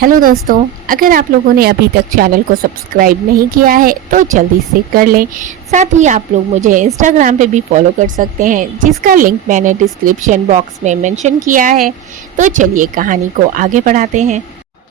Hello दोस्तों, अगर आप लोगों ने अभी तक चैनल को सब्सक्राइब नहीं किया है तो जल्दी से कर लें। साथ ही आप लोग मुझे इंस्टाग्राम पे भी फॉलो कर सकते हैं, जिसका लिंक मैंने डिस्क्रिप्शन बॉक्स में मेंशन किया है। तो चलिए कहानी को आगे बढ़ाते हैं।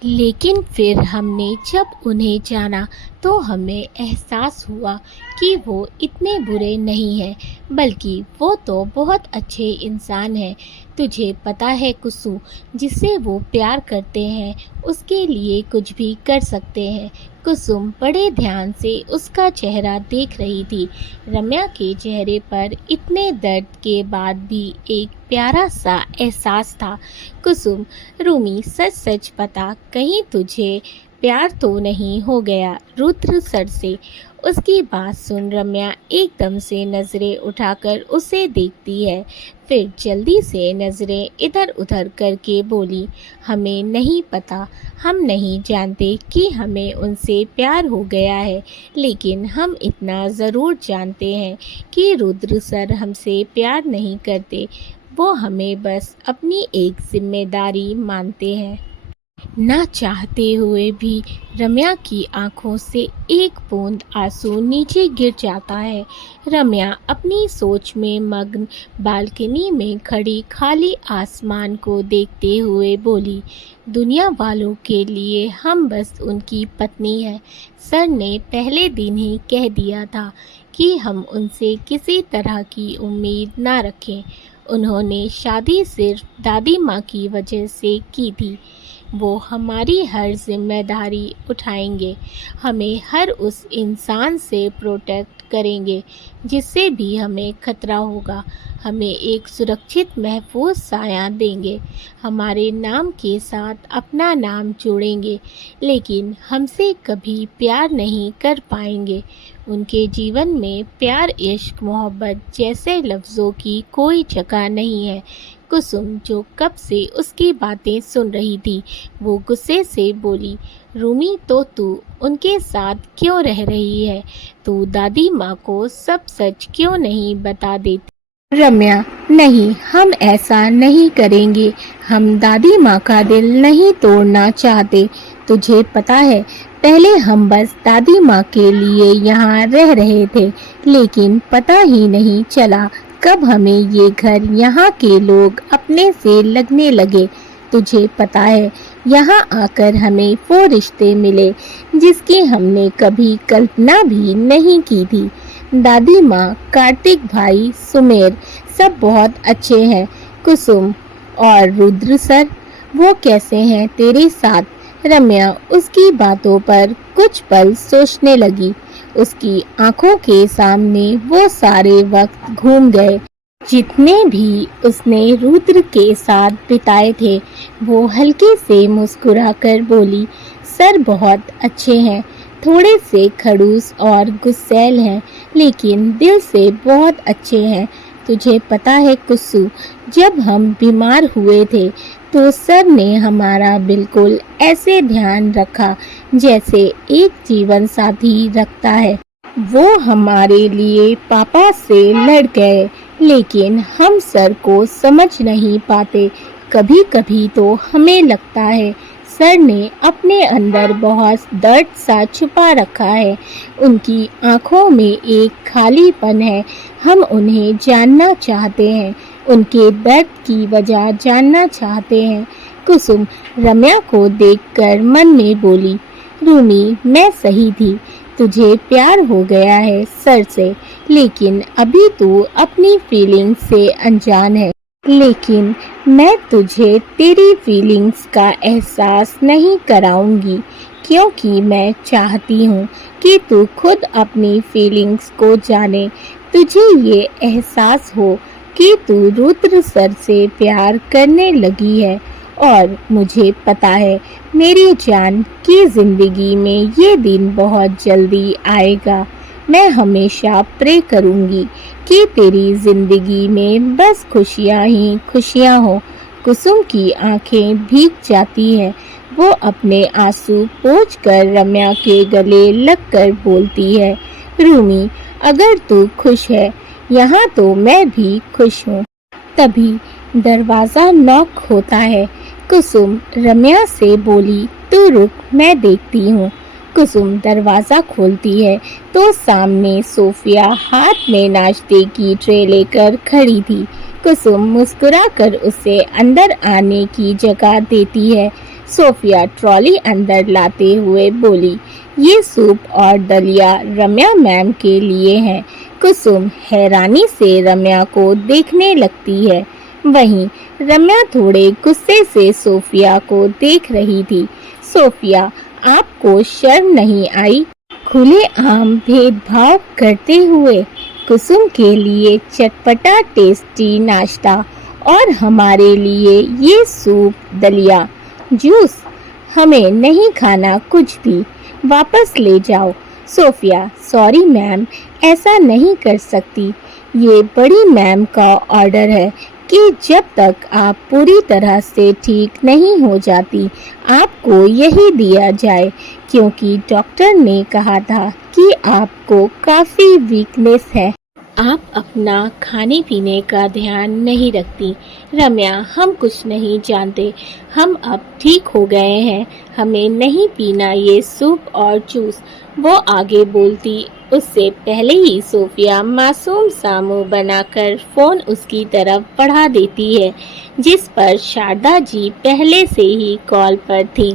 लेकिन फिर हमने जब उन्हें जाना तो हमें एहसास हुआ कि वो इतने बुरे नहीं हैं, बल्कि वो तो बहुत अच्छे इंसान हैं। तुझे पता है कुसु, जिससे वो प्यार करते हैं उसके लिए कुछ भी कर सकते हैं। कुसुम बड़े ध्यान से उसका चेहरा देख रही थी। रम्या के चेहरे पर इतने दर्द के बाद भी एक प्यारा सा एहसास था। कुसुम, रूमी सच सच बता, कहीं तुझे प्यार तो नहीं हो गया रुद्र सर से? उसकी बात सुन रम्या एकदम से नज़रें उठाकर उसे देखती है, फिर जल्दी से नज़रें इधर उधर करके बोली, हमें नहीं पता, हम नहीं जानते कि हमें उनसे प्यार हो गया है, लेकिन हम इतना ज़रूर जानते हैं कि रुद्र सर हमसे प्यार नहीं करते। वो हमें बस अपनी एक जिम्मेदारी मानते हैं। ना चाहते हुए भी रम्या की आंखों से एक बूंद आंसू नीचे गिर जाता है। रम्या अपनी सोच में मग्न बालकनी में खड़ी खाली आसमान को देखते हुए बोली, दुनिया वालों के लिए हम बस उनकी पत्नी है। सर ने पहले दिन ही कह दिया था कि हम उनसे किसी तरह की उम्मीद ना रखें। उन्होंने शादी सिर्फ दादी माँ की वजह से की थी। वो हमारी हर जिम्मेदारी उठाएंगे, हमें हर उस इंसान से प्रोटेक्ट करेंगे जिससे भी हमें खतरा होगा, हमें एक सुरक्षित महफूज साया देंगे, हमारे नाम के साथ अपना नाम जोड़ेंगे, लेकिन हमसे कभी प्यार नहीं कर पाएंगे। उनके जीवन में प्यार, इश्क, मोहब्बत जैसे लफ्ज़ों की कोई जगह नहीं है। कुसुम, जो कब से उसकी बातें सुन रही थी, वो गुस्से से बोली, रूमी, तो तू उनके साथ क्यों रह रही है? तू दादी माँ को सब सच क्यों नहीं बता देती? रम्या, नहीं, हम ऐसा नहीं करेंगे। हम दादी माँ का दिल नहीं तोड़ना चाहते। तुझे पता है, पहले हम बस दादी माँ के लिए यहाँ रह रहे थे, लेकिन पता ही नहीं चला कब हमें ये घर, यहाँ के लोग अपने से लगने लगे। तुझे पता है, यहाँ आकर हमें वो रिश्ते मिले जिसकी हमने कभी कल्पना भी नहीं की थी। दादी माँ, कार्तिक भाई, सुमेर सब बहुत अच्छे हैं। कुसुम, और रुद्र सर, वो कैसे हैं तेरे साथ? रम्या उसकी बातों पर कुछ पल सोचने लगी। उसकी आंखों के सामने वो सारे वक्त घूम गए जितने भी उसने रुद्र के साथ बिताए थे। वो हल्के से मुस्कुराकर बोली, सर बहुत अच्छे हैं, थोड़े से खड़ूस और गुस्सैल हैं, लेकिन दिल से बहुत अच्छे हैं। तुझे पता है कुसु, जब हम बीमार हुए थे तो सर ने हमारा बिल्कुल ऐसे ध्यान रखा जैसे एक जीवन साथी रखता है। वो हमारे लिए पापा से लड़ गए, लेकिन हम सर को समझ नहीं पाते। कभी कभी तो हमें लगता है सर ने अपने अंदर बहुत दर्द सा छुपा रखा है। उनकी आंखों में एक खालीपन है। हम उन्हें जानना चाहते हैं, उनके दर्द की वजह जानना चाहते हैं। कुसुम रम्या को देखकर मन में बोली, रूमी, मैं सही थी, तुझे प्यार हो गया है सर से, लेकिन अभी तू अपनी फीलिंग्स से अनजान है। लेकिन मैं तुझे तेरी फीलिंग्स का एहसास नहीं कराऊंगी, क्योंकि मैं चाहती हूँ कि तू खुद अपनी फीलिंग्स को जाने। तुझे ये एहसास हो कि तू रुद्र सर से प्यार करने लगी है, और मुझे पता है मेरी जान की ज़िंदगी में ये दिन बहुत जल्दी आएगा। मैं हमेशा प्रे करूँगी कि तेरी ज़िंदगी में बस खुशियाँ ही खुशियाँ हो। कुसुम की आंखें भीग जाती हैं। वो अपने आंसू पोंछकर रम्या के गले लगकर बोलती है, रूमी, अगर तू खुश है यहाँ तो मैं भी खुश हूँ। तभी दरवाज़ा नॉक होता है। कुसुम रम्या से बोली, तू रुक, मैं देखती हूँ। कुसुम दरवाजा खोलती है तो सामने सोफिया हाथ में नाश्ते की ट्रे लेकर खड़ी थी। कुसुम मुस्कुराकर उसे अंदर आने की जगह देती है। सोफिया ट्रॉली अंदर लाते हुए बोली, ये सूप और दलिया रम्या मैम के लिए हैं। कुसुम हैरानी से रम्या को देखने लगती है। वहीं रम्या थोड़े गुस्से से सोफिया को देख रही थी। सोफिया, आपको शर्म नहीं आई? खुलेआम भेदभाव करते हुए कुसुम के लिए चटपटा टेस्टी नाश्ता और हमारे लिए ये सूप, दलिया, जूस। हमें नहीं खाना कुछ भी, वापस ले जाओ। सोफिया, सॉरी मैम, ऐसा नहीं कर सकती। ये बड़ी मैम का ऑर्डर है कि जब तक आप पूरी तरह से ठीक नहीं हो जाती आपको यही दिया जाए, क्योंकि डॉक्टर ने कहा था कि आपको काफ़ी वीकनेस है। आप अपना खाने पीने का ध्यान नहीं रखती। रम्या, हम कुछ नहीं जानते, हम अब ठीक हो गए हैं, हमें नहीं पीना ये सूप और जूस। वो आगे बोलती उससे पहले ही सोफिया मासूम सा मुंह बनाकर फ़ोन उसकी तरफ बढ़ा देती है, जिस पर शारदा जी पहले से ही कॉल पर थी।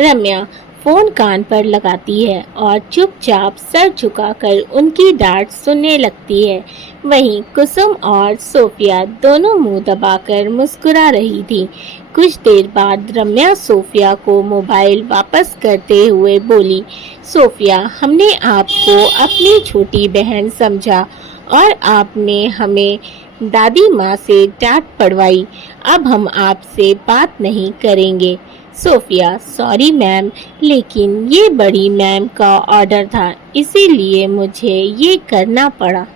रम्या फ़ोन कान पर लगाती है और चुपचाप सर झुकाकर उनकी डांट सुनने लगती है। वहीं कुसुम और सोफिया दोनों मुंह दबाकर मुस्कुरा रही थी। कुछ देर बाद रम्या सोफिया को मोबाइल वापस करते हुए बोली, सोफिया, हमने आपको अपनी छोटी बहन समझा और आपने हमें दादी माँ से डांट पड़वाई। अब हम आपसे बात नहीं करेंगे। सोफिया, सॉरी मैम, लेकिन ये बड़ी मैम का ऑर्डर था, इसीलिए मुझे ये करना पड़ा।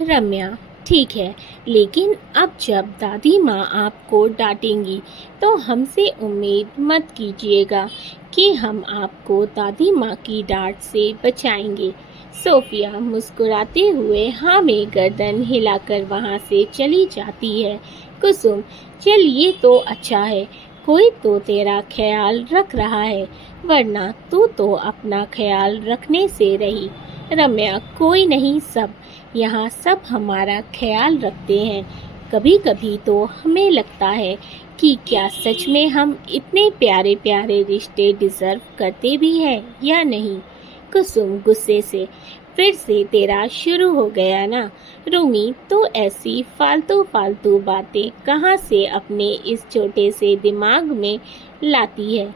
रम्या, ठीक है, लेकिन अब जब दादी माँ आपको डांटेंगी तो हमसे उम्मीद मत कीजिएगा कि हम आपको दादी माँ की डांट से बचाएंगे। सोफिया मुस्कुराते हुए हाँ में गर्दन हिलाकर वहाँ से चली जाती है। कुसुम, चल ये तो अच्छा है, कोई तो तेरा ख्याल रख रहा है, वरना तू तो अपना ख्याल रखने से रही। रम्या, कोई नहीं, सब यहाँ सब हमारा ख्याल रखते हैं। कभी कभी तो हमें लगता है कि क्या सच में हम इतने प्यारे प्यारे रिश्ते डिजर्व करते भी हैं या नहीं। कुसुम गुस्से से, फिर से तेरा शुरू हो गया ना रूमी, तो ऐसी फालतू फालतू बातें कहाँ से अपने इस छोटे से दिमाग में लाती है।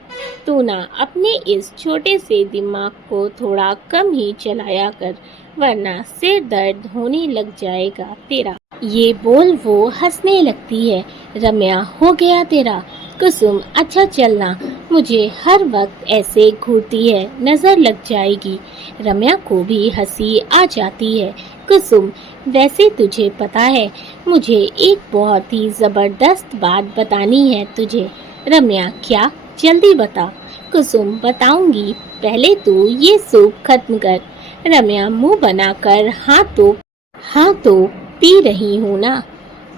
तू ना अपने इस छोटे से दिमाग को थोड़ा कम ही चलाया कर, वरना सिर दर्द होने लग जाएगा तेरा। ये बोल वो हंसने लगती है। रम्या, हो गया तेरा। कुसुम, अच्छा चलना, मुझे हर वक्त ऐसे घूरती है, नजर लग जाएगी। रम्या को भी हंसी आ जाती है। कुसुम, वैसे तुझे पता है, मुझे एक बहुत ही जबरदस्त बात बतानी है तुझे। रम्या, क्या? जल्दी बता। कुसुम, बताऊंगी, पहले तू ये सूप खत्म कर। रम्या मुंह बनाकर, हाँ तो पी रही हूँ ना।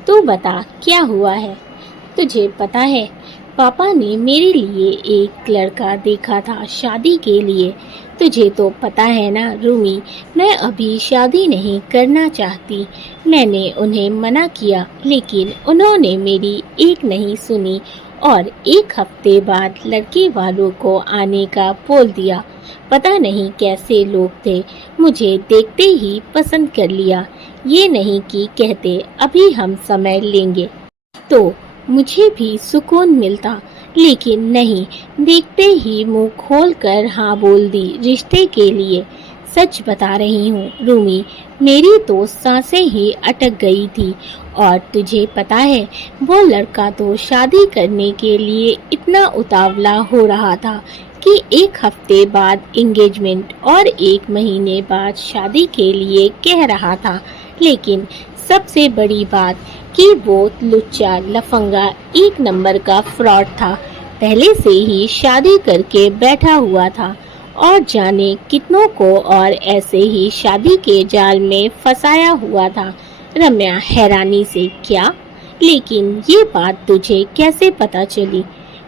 तू बता, क्या हुआ है? तुझे पता है, पापा ने मेरे लिए एक लड़का देखा था शादी के लिए। तुझे तो पता है ना रूमी, मैं अभी शादी नहीं करना चाहती। मैंने उन्हें मना किया, लेकिन उन्होंने मेरी एक नहीं सुनी और एक हफ्ते बाद लड़के वालों को आने का बोल दिया। पता नहीं कैसे लोग थे, मुझे देखते ही पसंद कर लिया। ये नहीं कि कहते अभी हम समय लेंगे तो मुझे भी सुकून मिलता, लेकिन नहीं, देखते ही मुंह खोलकर हाँ बोल दी रिश्ते के लिए। सच बता रही हूँ रूमी, मेरी तो सांसें ही अटक गई थी। और तुझे पता है, वो लड़का तो शादी करने के लिए इतना उतावला हो रहा था कि एक हफ्ते बाद एंगेजमेंट और एक महीने बाद शादी के लिए कह रहा था। लेकिन सबसे बड़ी बात कि वो लुच्चा लफंगा एक नंबर का फ्रॉड था, पहले से ही शादी करके बैठा हुआ था और जाने कितनों को और ऐसे ही शादी के जाल में फंसाया हुआ था। रम्या हैरानी से, क्या? लेकिन ये बात तुझे कैसे पता चली?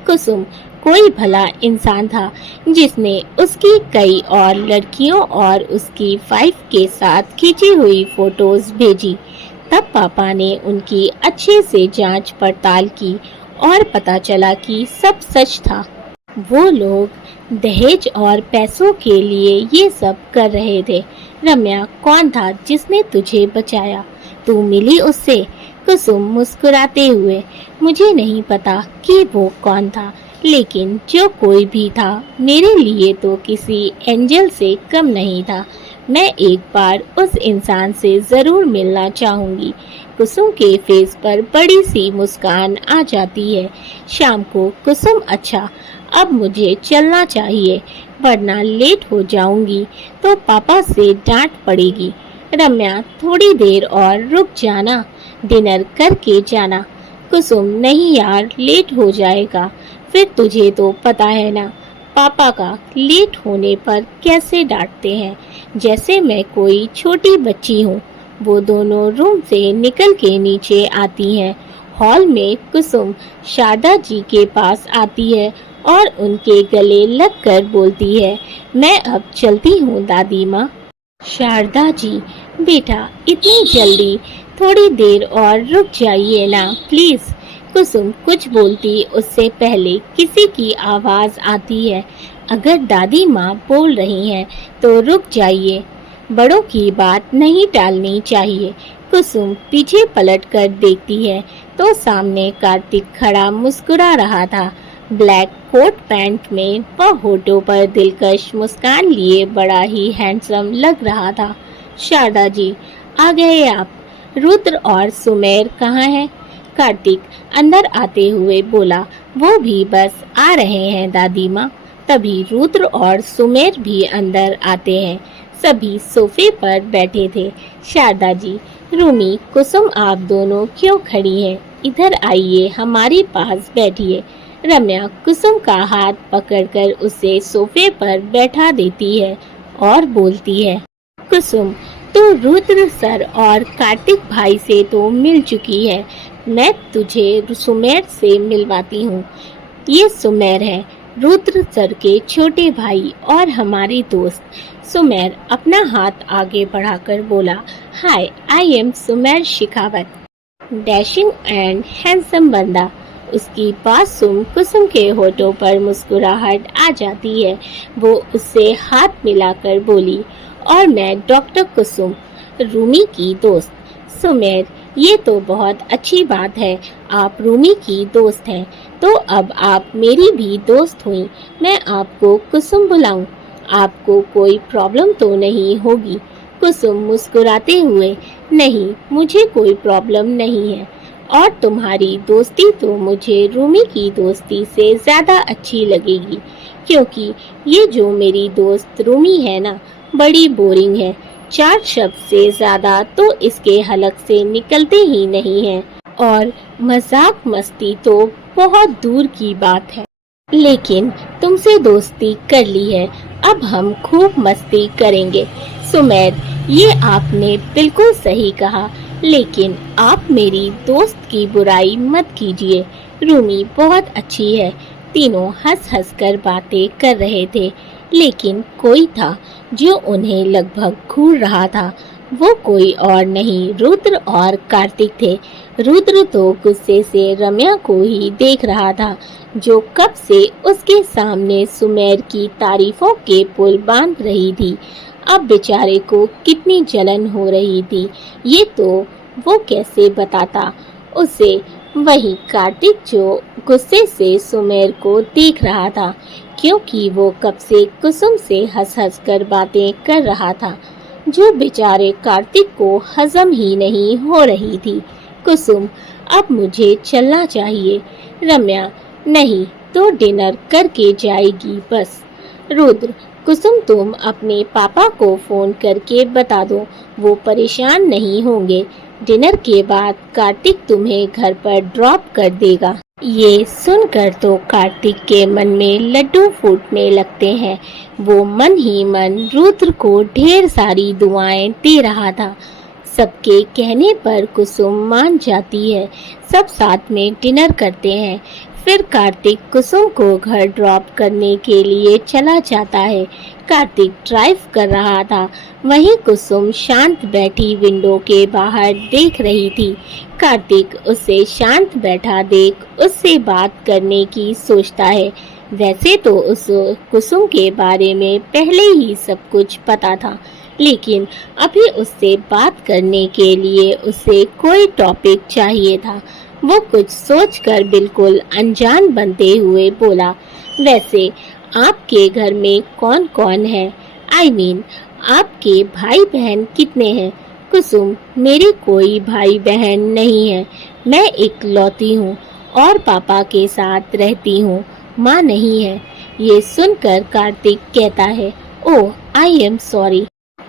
कुसुम कोई भला इंसान था जिसने उसकी कई और लड़कियों और उसकी वाइफ के साथ खींची हुई फोटोज भेजी। तब पापा ने उनकी अच्छे से जांच पड़ताल की और पता चला कि सब सच था। वो लोग दहेज और पैसों के लिए ये सब कर रहे थे। रम्या, कौन था जिसने तुझे बचाया? तू मिली उससे? कुसुम मुस्कुराते हुए, मुझे नहीं पता कि वो कौन था, लेकिन जो कोई भी था मेरे लिए तो किसी एंजल से कम नहीं था। मैं एक बार उस इंसान से ज़रूर मिलना चाहूँगी। कुसुम के फेस पर बड़ी सी मुस्कान आ जाती है। शाम को कुसुम, अच्छा अब मुझे चलना चाहिए, वरना लेट हो जाऊंगी तो पापा से डांट पड़ेगी। रम्या, थोड़ी देर और रुक जाना, डिनर करके जाना। कुसुम, नहीं यार, लेट हो जाएगा। फिर तुझे तो पता है ना पापा का लेट होने पर कैसे डांटते हैं, जैसे मैं कोई छोटी बच्ची हूँ। वो दोनों रूम से निकल के नीचे आती हैं। हॉल में कुसुम शारदा जी के पास आती है और उनके गले लगकर बोलती है, मैं अब चलती हूँ दादी माँ। शारदा जी, बेटा इतनी जल्दी? थोड़ी देर और रुक जाइए ना प्लीज। कुसुम कुछ बोलती उससे पहले किसी की आवाज आती है, अगर दादी माँ बोल रही हैं तो रुक जाइए, बड़ों की बात नहीं टालनी चाहिए। कुसुम पीछे पलटकर देखती है तो सामने कार्तिक खड़ा मुस्कुरा रहा था। ब्लैक कोट पैंट में वह होठों पर दिलकश मुस्कान लिए बड़ा ही हैंडसम लग रहा था। शारदा जी, आ गए आप? रुद्र और सुमेर कहाँ हैं? कार्तिक अंदर आते हुए बोला, वो भी बस आ रहे हैं दादी माँ। तभी रुद्र और सुमेर भी अंदर आते हैं। सभी सोफे पर बैठे थे। शारदा जी, रूमी, कुसुम, आप दोनों क्यों खड़ी हैं? इधर आइए, हमारे पास बैठिए। रम्या कुसुम का हाथ पकड़कर उसे सोफे पर बैठा देती है और बोलती है, कुसुम, तो रुद्र सर और कार्तिक भाई से तो मिल चुकी है, मैं तुझे सुमेर से मिलवाती हूँ। ये सुमेर है, रुद्र सर के छोटे भाई और हमारे दोस्त। सुमेर अपना हाथ आगे बढ़ाकर बोला, hi, I am Sumer Shekhawat, dashing and handsome बंदा। उसकी बात सुन कुसुम के होठों पर मुस्कुराहट आ जाती है। वो उससे हाथ मिलाकर बोली, और मैं डॉक्टर कुसुम, रूमी की दोस्त। सुमेर, ये तो बहुत अच्छी बात है, आप रूमी की दोस्त हैं, तो अब आप मेरी भी दोस्त हुई। मैं आपको कुसुम बुलाऊं? आपको कोई प्रॉब्लम तो नहीं होगी? कुसुम मुस्कुराते हुए, नहीं, मुझे कोई प्रॉब्लम नहीं है, और तुम्हारी दोस्ती तो मुझे रूमी की दोस्ती से ज़्यादा अच्छी लगेगी, क्योंकि ये जो मेरी दोस्त रूमी है ना, बड़ी बोरिंग है। 4 शब्द से ज़्यादा तो इसके हलक से निकलते ही नहीं हैं, और मजाक मस्ती तो बहुत दूर की बात है। लेकिन तुमसे दोस्ती कर ली है, अब हम खूब मस्ती करेंगे। सुमेर, ये आपने बिल्कुल सही कहा, लेकिन आप मेरी दोस्त की बुराई मत कीजिए। रूमी बहुत अच्छी है। तीनों हंस हंस कर बातें कर रहे थे, लेकिन कोई था जो उन्हें लगभग घूर रहा था। वो कोई और नहीं, रुद्र और कार्तिक थे। रुद्र तो गुस्से से रम्या को ही देख रहा था, जो कब से उसके सामने सुमेर की तारीफों के पुल बांध रही थी। अब बेचारे को कितनी जलन हो रही थी, ये तो वो कैसे बताता उसे। वही कार्तिक जो गुस्से से सुमेर को देख रहा था, क्योंकि वो कब से कुसुम से हंस हंस कर बातें कर रहा था, जो बेचारे कार्तिक को हजम ही नहीं हो रही थी। कुसुम, अब मुझे चलना चाहिए। रम्या, नहीं तो डिनर करके जाएगी बस। रुद्र, कुसुम, तुम अपने पापा को फोन करके बता दो, वो परेशान नहीं होंगे। डिनर के बाद कार्तिक तुम्हें घर पर ड्रॉप कर देगा। ये सुनकर तो कार्तिक के मन में लड्डू फूटने लगते हैं। वो मन ही मन रुद्र को ढेर सारी दुआएं दे रहा था। सबके कहने पर कुसुम मान जाती है। सब साथ में डिनर करते हैं। फिर कार्तिक कुसुम को घर ड्रॉप करने के लिए चला जाता है। कार्तिक ड्राइव कर रहा था, वहीं कुसुम शांत बैठी विंडो के बाहर देख रही थी। कार्तिक उसे शांत बैठा देख उससे बात करने की सोचता है। वैसे तो उस कुसुम के बारे में पहले ही सब कुछ पता था, लेकिन अभी उससे बात करने के लिए उसे कोई टॉपिक चाहिए था। वो कुछ सोचकर बिल्कुल अनजान बनते हुए बोला, वैसे आपके घर में कौन कौन है? आई मीन आपके भाई बहन कितने हैं? कुसुम, मेरे कोई भाई बहन नहीं है, मैं इकलौती हूँ और पापा के साथ रहती हूँ, माँ नहीं है। ये सुनकर कार्तिक कहता है, ओह आई एम सॉरी।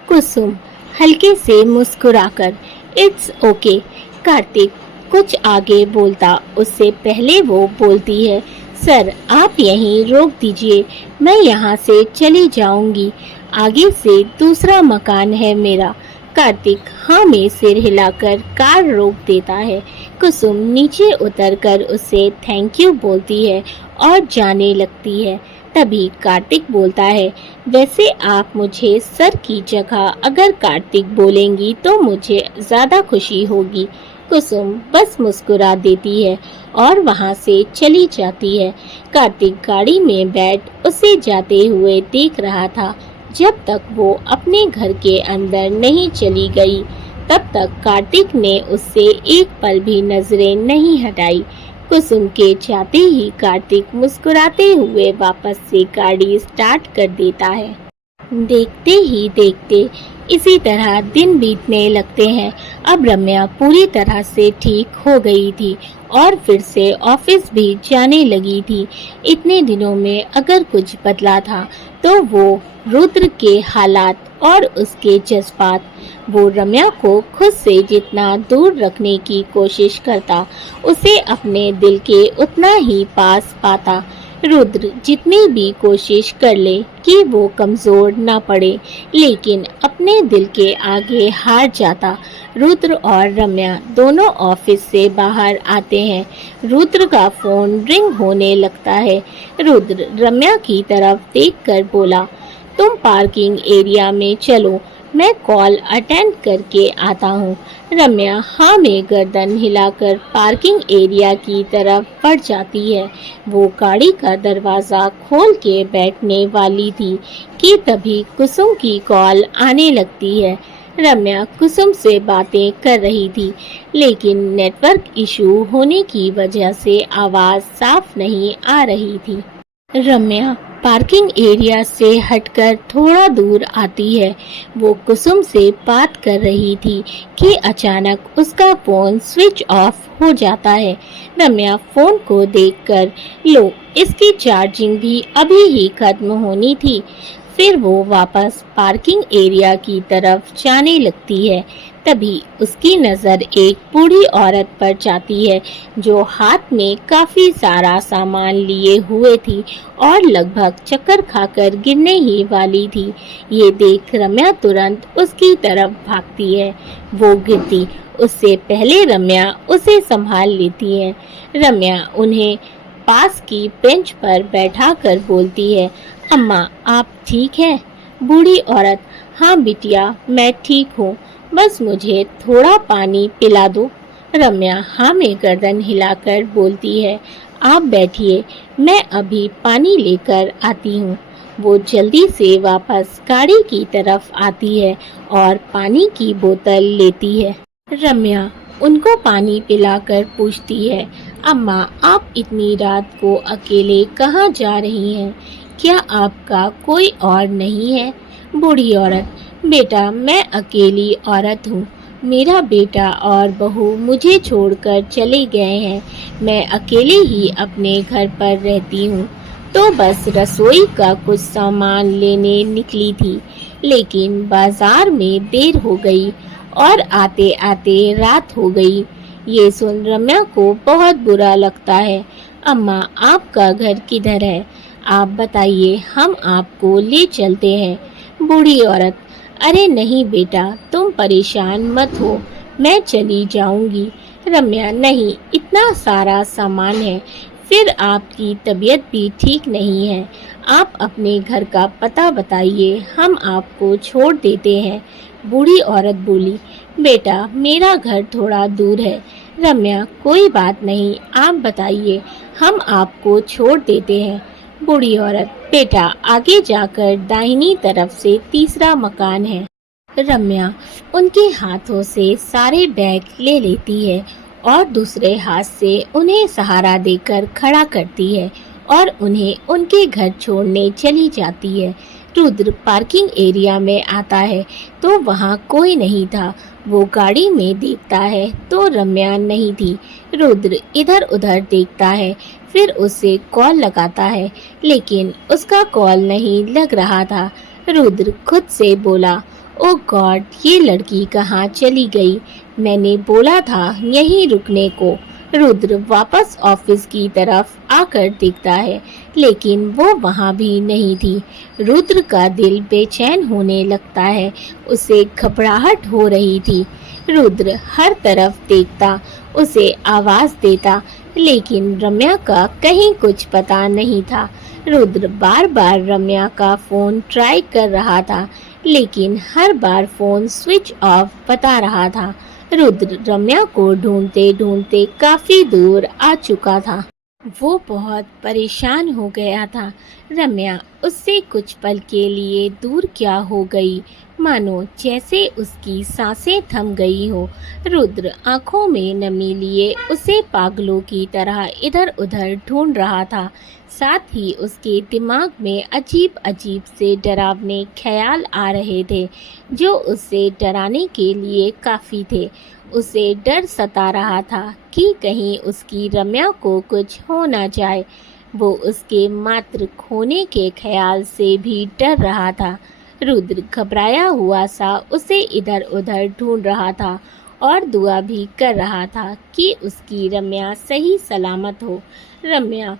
कुसुम हल्के से मुस्कुराकर, इट्स ओके। कार्तिक कुछ आगे बोलता उससे पहले वो बोलती है, सर आप यहीं रोक दीजिए, मैं यहाँ से चली जाऊंगी, आगे से दूसरा मकान है मेरा। कार्तिक हाँ में सिर हिलाकर कार रोक देता है। कुसुम नीचे उतरकर उसे थैंक यू बोलती है और जाने लगती है। तभी कार्तिक बोलता है, वैसे आप मुझे सर की जगह अगर कार्तिक बोलेंगी तो मुझे ज़्यादा खुशी होगी। कुसुम बस मुस्कुरा देती है और वहाँ से चली जाती है। कार्तिक गाड़ी में बैठ उसे जाते हुए देख रहा था। जब तक वो अपने घर के अंदर नहीं चली गई, तब तक कार्तिक ने उससे एक पल भी नजरें नहीं हटाई। कुसुम के जाते ही कार्तिक मुस्कुराते हुए वापस से गाड़ी स्टार्ट कर देता है। देखते ही देखते इसी तरह दिन बीतने लगते हैं। अब रम्या पूरी तरह से ठीक हो गई थी और फिर से ऑफिस भी जाने लगी थी। इतने दिनों में अगर कुछ बदला था तो वो रुद्र के हालात और उसके जज्बात। वो रम्या को खुद से जितना दूर रखने की कोशिश करता, उसे अपने दिल के उतना ही पास पाता। रुद्र जितनी भी कोशिश कर ले कि वो कमज़ोर ना पड़े, लेकिन अपने दिल के आगे हार जाता। रुद्र और रम्या दोनों ऑफिस से बाहर आते हैं। रुद्र का फ़ोन रिंग होने लगता है। रुद्र रम्या की तरफ देखकर बोला, तुम पार्किंग एरिया में चलो, मैं कॉल अटेंड करके आता हूँ। रम्या हाँ में गर्दन हिलाकर पार्किंग एरिया की तरफ बढ़ जाती है। वो गाड़ी का दरवाज़ा खोल के बैठने वाली थी कि तभी कुसुम की कॉल आने लगती है। रम्या कुसुम से बातें कर रही थी, लेकिन नेटवर्क इशू होने की वजह से आवाज़ साफ नहीं आ रही थी। रम्या पार्किंग एरिया से हटकर थोड़ा दूर आती है। वो कुसुम से बात कर रही थी कि अचानक उसका फ़ोन स्विच ऑफ हो जाता है। रम्या फ़ोन को देखकर, लो इसकी चार्जिंग भी अभी ही खत्म होनी थी। फिर वो वापस पार्किंग एरिया की तरफ जाने लगती है। तभी उसकी नज़र एक बूढ़ी औरत पर जाती है जो हाथ में काफ़ी सारा सामान लिए हुए थी और लगभग चक्कर खाकर गिरने ही वाली थी। ये देख रम्या तुरंत उसकी तरफ भागती है। वो गिरती उससे पहले रम्या उसे संभाल लेती है। रम्या उन्हें पास की बेंच पर बैठा कर बोलती है, अम्मा आप ठीक हैं? बूढ़ी औरत, हाँ बिटिया मैं ठीक हूँ, बस मुझे थोड़ा पानी पिला दो। रम्या हाँ में गर्दन हिलाकर बोलती है, आप बैठिए, मैं अभी पानी लेकर आती हूँ। वो जल्दी से वापस गाड़ी की तरफ आती है और पानी की बोतल लेती है। रम्या उनको पानी पिलाकर पूछती है, अम्मा आप इतनी रात को अकेले कहाँ जा रही हैं? क्या आपका कोई और नहीं है? बूढ़ी औरत, बेटा मैं अकेली औरत हूँ, मेरा बेटा और बहू मुझे छोड़कर चले गए हैं, मैं अकेले ही अपने घर पर रहती हूँ, तो बस रसोई का कुछ सामान लेने निकली थी, लेकिन बाजार में देर हो गई और आते आते रात हो गई। ये सुन रम्या को बहुत बुरा लगता है। अम्मा आपका घर किधर है? आप बताइए, हम आपको ले चलते हैं। बूढ़ी औरत, अरे नहीं बेटा तुम परेशान मत हो, मैं चली जाऊंगी। रम्या, नहीं इतना सारा सामान है, फिर आपकी तबीयत भी ठीक नहीं है। आप अपने घर का पता बताइए, हम आपको छोड़ देते हैं। बूढ़ी औरत बोली, बेटा मेरा घर थोड़ा दूर है। रम्या, कोई बात नहीं, आप बताइए, हम आपको छोड़ देते हैं। बूढ़ी औरत, बेटा आगे जाकर दाहिनी तरफ से तीसरा मकान है। रम्या उनके हाथों से सारे बैग ले लेती है और दूसरे हाथ से उन्हें सहारा देकर खड़ा करती है और उन्हें उनके घर छोड़ने चली जाती है। रुद्र पार्किंग एरिया में आता है तो वहाँ कोई नहीं था। वो गाड़ी में देखता है तो रम्या नहीं थी। रुद्र इधर उधर देखता है, फिर उसे कॉल लगाता है लेकिन उसका कॉल नहीं लग रहा था। रुद्र खुद से बोला, ओ गॉड, ये लड़की कहाँ चली गई? मैंने बोला था यहीं रुकने को। रुद्र वापस ऑफिस की तरफ आकर देखता है लेकिन वो वहाँ भी नहीं थी। रुद्र का दिल बेचैन होने लगता है, उसे घबराहट हो रही थी। रुद्र हर तरफ देखता, उसे आवाज़ देता लेकिन रम्या का कहीं कुछ पता नहीं था। रुद्र बार बार रम्या का फ़ोन ट्राई कर रहा था लेकिन हर बार फ़ोन स्विच ऑफ बता रहा था। रुद्र रम्या को ढूंढते ढूंढते काफ़ी दूर आ चुका था। वो बहुत परेशान हो गया था। रम्या उससे कुछ पल के लिए दूर क्या हो गई, मानो जैसे उसकी सांसें थम गई हो। रुद्र आंखों में नमी लिए उसे पागलों की तरह इधर उधर ढूंढ रहा था। साथ ही उसके दिमाग में अजीब अजीब से डरावने ख्याल आ रहे थे जो उसे डराने के लिए काफ़ी थे। उसे डर सता रहा था कि कहीं उसकी रम्या को कुछ हो ना जाए। वो उसके मात्र खोने के ख्याल से भी डर रहा था। रुद्र घबराया हुआ सा उसे इधर उधर ढूंढ रहा था और दुआ भी कर रहा था कि उसकी रम्या सही सलामत हो। रम्या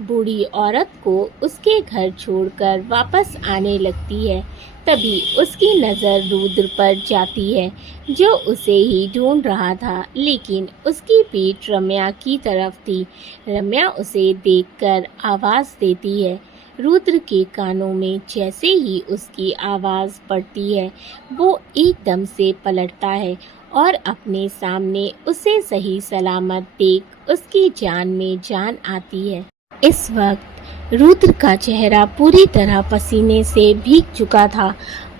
बूढ़ी औरत को उसके घर छोड़कर वापस आने लगती है। तभी उसकी नज़र रुद्र पर जाती है जो उसे ही ढूंढ रहा था लेकिन उसकी पीठ रम्या की तरफ थी। रम्या उसे देखकर आवाज़ देती है। रुद्र के कानों में जैसे ही उसकी आवाज़ पड़ती है वो एकदम से पलटता है और अपने सामने उसे सही सलामत देख उसकी जान में जान आती है। इस वक्त रुद्र का चेहरा पूरी तरह पसीने से भीग चुका था,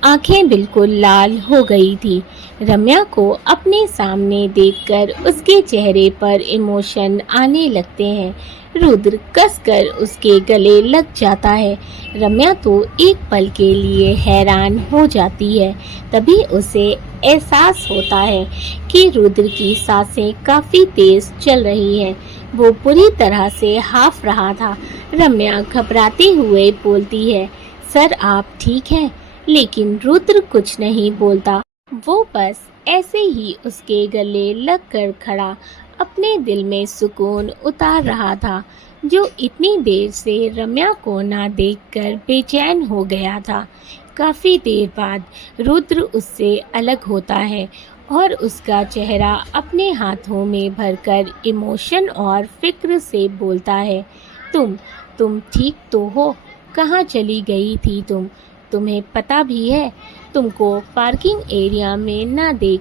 आंखें बिल्कुल लाल हो गई थी। रम्या को अपने सामने देखकर उसके चेहरे पर इमोशन आने लगते हैं। रुद्र कसकर उसके गले लग जाता है। रम्या तो एक पल के लिए हैरान हो जाती है। तभी उसे एहसास होता है कि रुद्र की सांसें काफ़ी तेज़ चल रही हैं। वो पूरी तरह से हाफ रहा था। रम्या घबराते हुए बोलती है, सर आप ठीक हैं? लेकिन रुद्र कुछ नहीं बोलता। वो बस ऐसे ही उसके गले लगकर खड़ा अपने दिल में सुकून उतार रहा था जो इतनी देर से रम्या को ना देखकर बेचैन हो गया था। काफ़ी देर बाद रुद्र उससे अलग होता है और उसका चेहरा अपने हाथों में भरकर इमोशन और फिक्र से बोलता है, तुम ठीक तो हो? कहाँ चली गई थी तुम? तुम्हें पता भी है तुमको पार्किंग एरिया में ना देख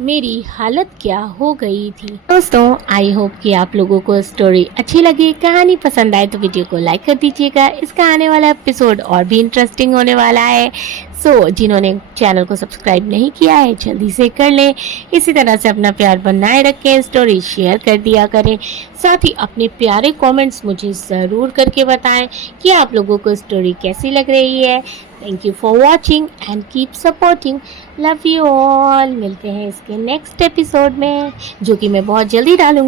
मेरी हालत क्या हो गई थी। दोस्तों, आई होप कि आप लोगों को स्टोरी अच्छी लगी, कहानी पसंद आए तो वीडियो को लाइक कर दीजिएगा। इसका आने वाला एपिसोड और भी इंटरेस्टिंग होने वाला है। जिन्होंने चैनल को सब्सक्राइब नहीं किया है जल्दी से कर लें। इसी तरह से अपना प्यार बनाए रखें, स्टोरी शेयर कर दिया करें। साथ ही अपने प्यारे कमेंट्स मुझे ज़रूर करके बताएं कि आप लोगों को स्टोरी कैसी लग रही है। Thank you for watching and keep supporting. Love you all. मिलते हैं इसके नेक्स्ट एपिसोड में जो कि मैं बहुत जल्दी डालूंगी।